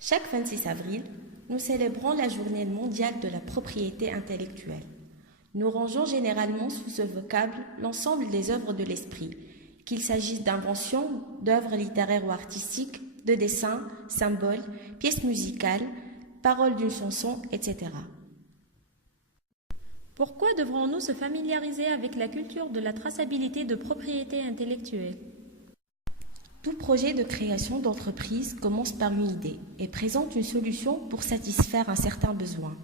Chaque 26 avril, nous célébrons la journée mondiale de la propriété intellectuelle. Nous rangeons généralement sous ce vocable l'ensemble des œuvres de l'esprit, qu'il s'agisse d'inventions, d'œuvres littéraires ou artistiques, de dessins, symboles, pièces musicales, paroles d'une chanson, etc. Pourquoi devrons-nous se familiariser avec la culture de la traçabilité de propriété intellectuelle? Tout projet de création d'entreprise commence par une idée et présente une solution pour satisfaire un certain besoin.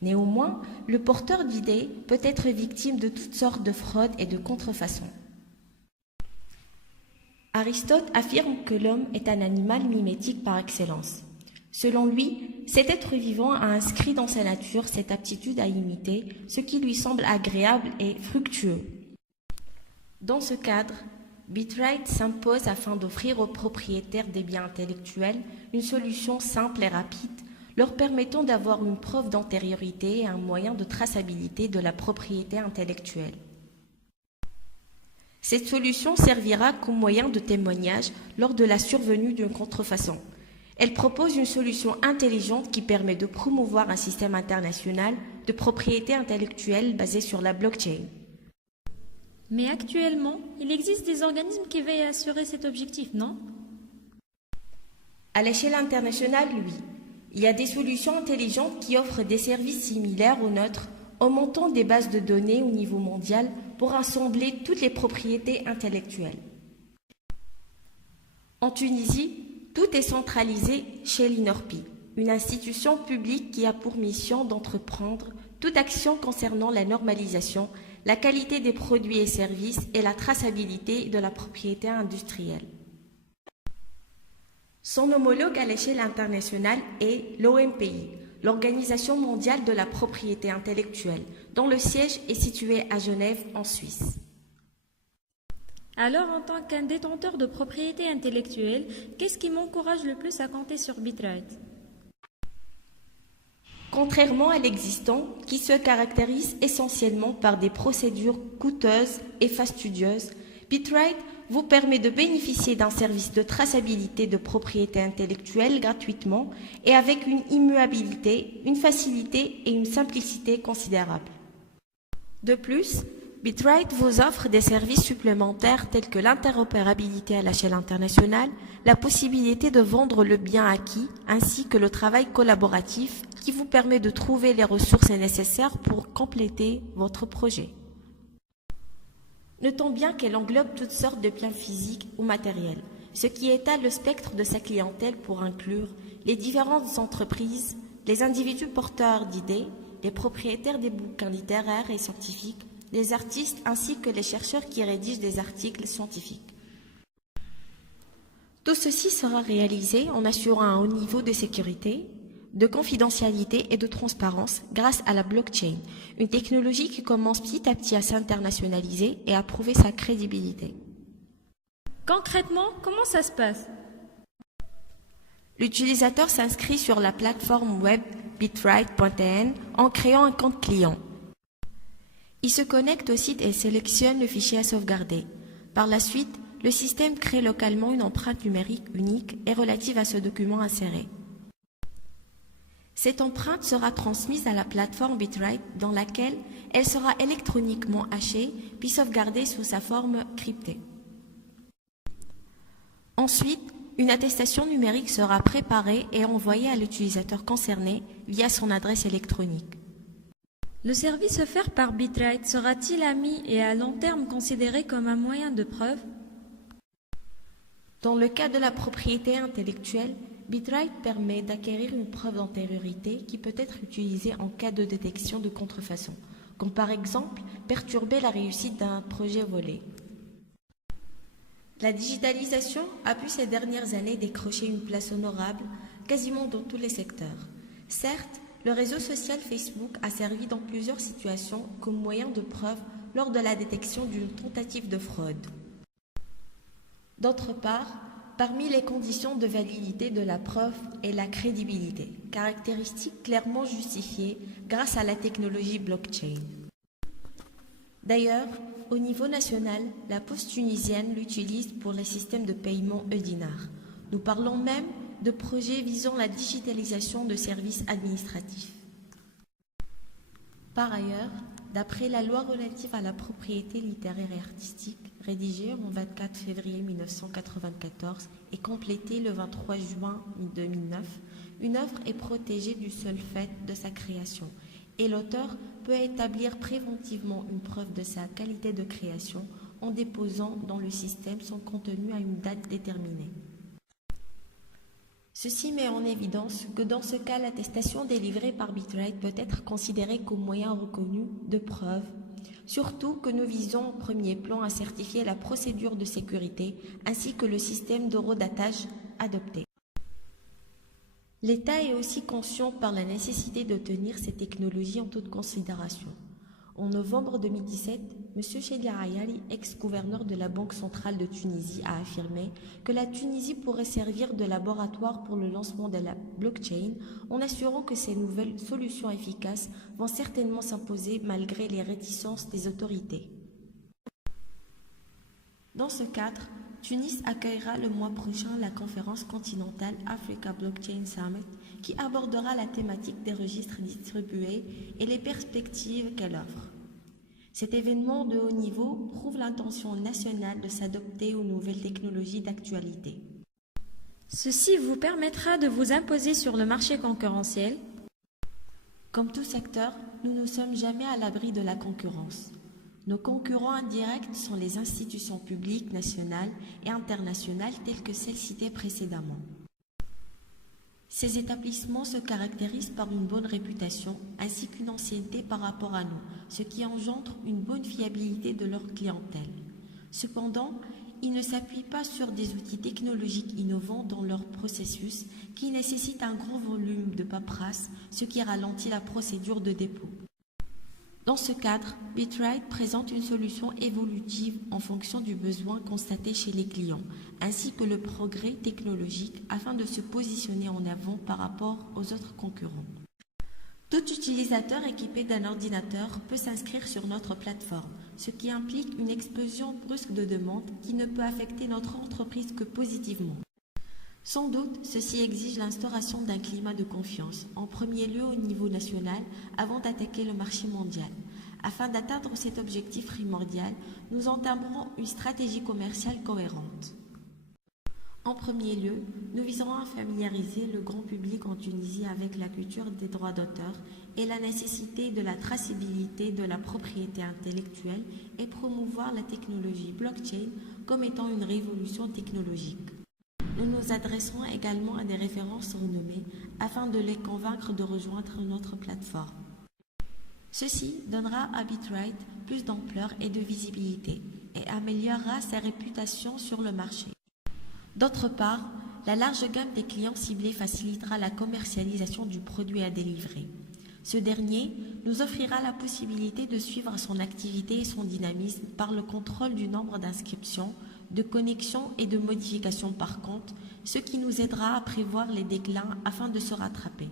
Néanmoins, le porteur d'idée peut être victime de toutes sortes de fraudes et de contrefaçons. Aristote affirme que l'homme est un animal mimétique par excellence. Selon lui, cet être vivant a inscrit dans sa nature cette aptitude à imiter ce qui lui semble agréable et fructueux. Dans ce cadre, Bitright s'impose afin d'offrir aux propriétaires des biens intellectuels une solution simple et rapide, leur permettant d'avoir une preuve d'antériorité et un moyen de traçabilité de la propriété intellectuelle. Cette solution servira comme moyen de témoignage lors de la survenue d'une contrefaçon. Elle propose une solution intelligente qui permet de promouvoir un système international de propriété intellectuelle basé sur la blockchain. Mais actuellement, il existe des organismes qui veillent à assurer cet objectif, non? À l'échelle internationale, oui. Il y a des solutions intelligentes qui offrent des services similaires aux nôtres en montant des bases de données au niveau mondial pour rassembler toutes les propriétés intellectuelles. En Tunisie, tout est centralisé chez l'INORPI, une institution publique qui a pour mission d'entreprendre toute action concernant la normalisation, la qualité des produits et services et la traçabilité de la propriété industrielle. Son homologue à l'échelle internationale est l'OMPI, l'Organisation mondiale de la propriété intellectuelle, dont le siège est situé à Genève, en Suisse. Alors, en tant qu'un détenteur de propriété intellectuelle, qu'est-ce qui m'encourage le plus à compter sur Bitright? Contrairement à l'existant, qui se caractérise essentiellement par des procédures coûteuses et fastidieuses, Bitright vous permet de bénéficier d'un service de traçabilité de propriété intellectuelle gratuitement et avec une immuabilité, une facilité et une simplicité considérables. De plus, Bitright vous offre des services supplémentaires tels que l'interopérabilité à l'échelle internationale, la possibilité de vendre le bien acquis, ainsi que le travail collaboratif qui vous permet de trouver les ressources nécessaires pour compléter votre projet. Notons bien qu'elle englobe toutes sortes de biens physiques ou matériels, ce qui étale le spectre de sa clientèle pour inclure les différentes entreprises, les individus porteurs d'idées, les propriétaires des bouquins littéraires et scientifiques, les artistes ainsi que les chercheurs qui rédigent des articles scientifiques. Tout ceci sera réalisé en assurant un haut niveau de sécurité, de confidentialité et de transparence grâce à la blockchain, une technologie qui commence petit à petit à s'internationaliser et à prouver sa crédibilité. Concrètement, comment ça se passe? L'utilisateur s'inscrit sur la plateforme web bitright.tn en créant un compte client. Il se connecte au site et sélectionne le fichier à sauvegarder. Par la suite, le système crée localement une empreinte numérique unique et relative à ce document inséré. Cette empreinte sera transmise à la plateforme Bitright dans laquelle elle sera électroniquement hachée puis sauvegardée sous sa forme cryptée. Ensuite, une attestation numérique sera préparée et envoyée à l'utilisateur concerné via son adresse électronique. Le service offert par Bitright sera-t-il à mi et à long terme considéré comme un moyen de preuve? Dans le cas de la propriété intellectuelle, Bitright permet d'acquérir une preuve d'antériorité qui peut être utilisée en cas de détection de contrefaçon, comme par exemple perturber la réussite d'un projet volé. La digitalisation a pu ces dernières années décrocher une place honorable quasiment dans tous les secteurs. Certes, le réseau social Facebook a servi dans plusieurs situations comme moyen de preuve lors de la détection d'une tentative de fraude. D'autre part, parmi les conditions de validité de la preuve est la crédibilité, caractéristique clairement justifiée grâce à la technologie blockchain. D'ailleurs, au niveau national, la Poste tunisienne l'utilise pour les systèmes de paiement e-dinar. Nous parlons même de projets visant la digitalisation de services administratifs. Par ailleurs, d'après la loi relative à la propriété littéraire et artistique, rédigée le 24 février 1994 et complétée le 23 juin 2009, une œuvre est protégée du seul fait de sa création et l'auteur peut établir préventivement une preuve de sa qualité de création en déposant dans le système son contenu à une date déterminée. Ceci met en évidence que dans ce cas, l'attestation délivrée par Bitrate peut être considérée comme moyen reconnu de preuve, surtout que nous visons en premier plan à certifier la procédure de sécurité ainsi que le système d'horodatage adopté. L'État est aussi conscient par la nécessité de tenir ces technologies en toute considération. En novembre 2017, M. Chedia Ayali, ex-gouverneur de la Banque centrale de Tunisie, a affirmé que la Tunisie pourrait servir de laboratoire pour le lancement de la blockchain en assurant que ces nouvelles solutions efficaces vont certainement s'imposer malgré les réticences des autorités. Dans ce cadre, Tunis accueillera le mois prochain la conférence continentale Africa Blockchain Summit qui abordera la thématique des registres distribués et les perspectives qu'elle offre. Cet événement de haut niveau prouve l'intention nationale de s'adapter aux nouvelles technologies d'actualité. Ceci vous permettra de vous imposer sur le marché concurrentiel. Comme tout secteur, nous ne sommes jamais à l'abri de la concurrence. Nos concurrents indirects sont les institutions publiques nationales et internationales telles que celles citées précédemment. Ces établissements se caractérisent par une bonne réputation ainsi qu'une ancienneté par rapport à nous, ce qui engendre une bonne fiabilité de leur clientèle. Cependant, ils ne s'appuient pas sur des outils technologiques innovants dans leur processus qui nécessitent un grand volume de paperasse, ce qui ralentit la procédure de dépôt. Dans ce cadre, Bitrate présente une solution évolutive en fonction du besoin constaté chez les clients, ainsi que le progrès technologique afin de se positionner en avant par rapport aux autres concurrents. Tout utilisateur équipé d'un ordinateur peut s'inscrire sur notre plateforme, ce qui implique une explosion brusque de demandes qui ne peut affecter notre entreprise que positivement. Sans doute, ceci exige l'instauration d'un climat de confiance, en premier lieu au niveau national, avant d'attaquer le marché mondial. Afin d'atteindre cet objectif primordial, nous entamerons une stratégie commerciale cohérente. En premier lieu, nous viserons à familiariser le grand public en Tunisie avec la culture des droits d'auteur et la nécessité de la traçabilité de la propriété intellectuelle et promouvoir la technologie blockchain comme étant une révolution technologique. Nous nous adresserons également à des références renommées afin de les convaincre de rejoindre notre plateforme. Ceci donnera à Bitrate plus d'ampleur et de visibilité et améliorera sa réputation sur le marché. D'autre part, la large gamme des clients ciblés facilitera la commercialisation du produit à délivrer. Ce dernier nous offrira la possibilité de suivre son activité et son dynamisme par le contrôle du nombre d'inscriptions, de connexions et de modifications par compte, ce qui nous aidera à prévoir les déclins afin de se rattraper.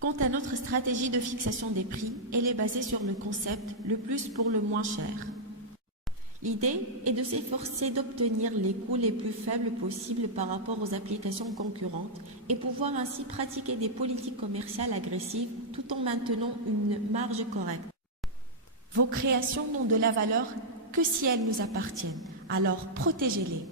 Quant à notre stratégie de fixation des prix, elle est basée sur le concept « le plus pour le moins cher ». L'idée est de s'efforcer d'obtenir les coûts les plus faibles possibles par rapport aux applications concurrentes et pouvoir ainsi pratiquer des politiques commerciales agressives tout en maintenant une marge correcte. Vos créations n'ont de la valeur que si elles nous appartiennent, alors protégez-les.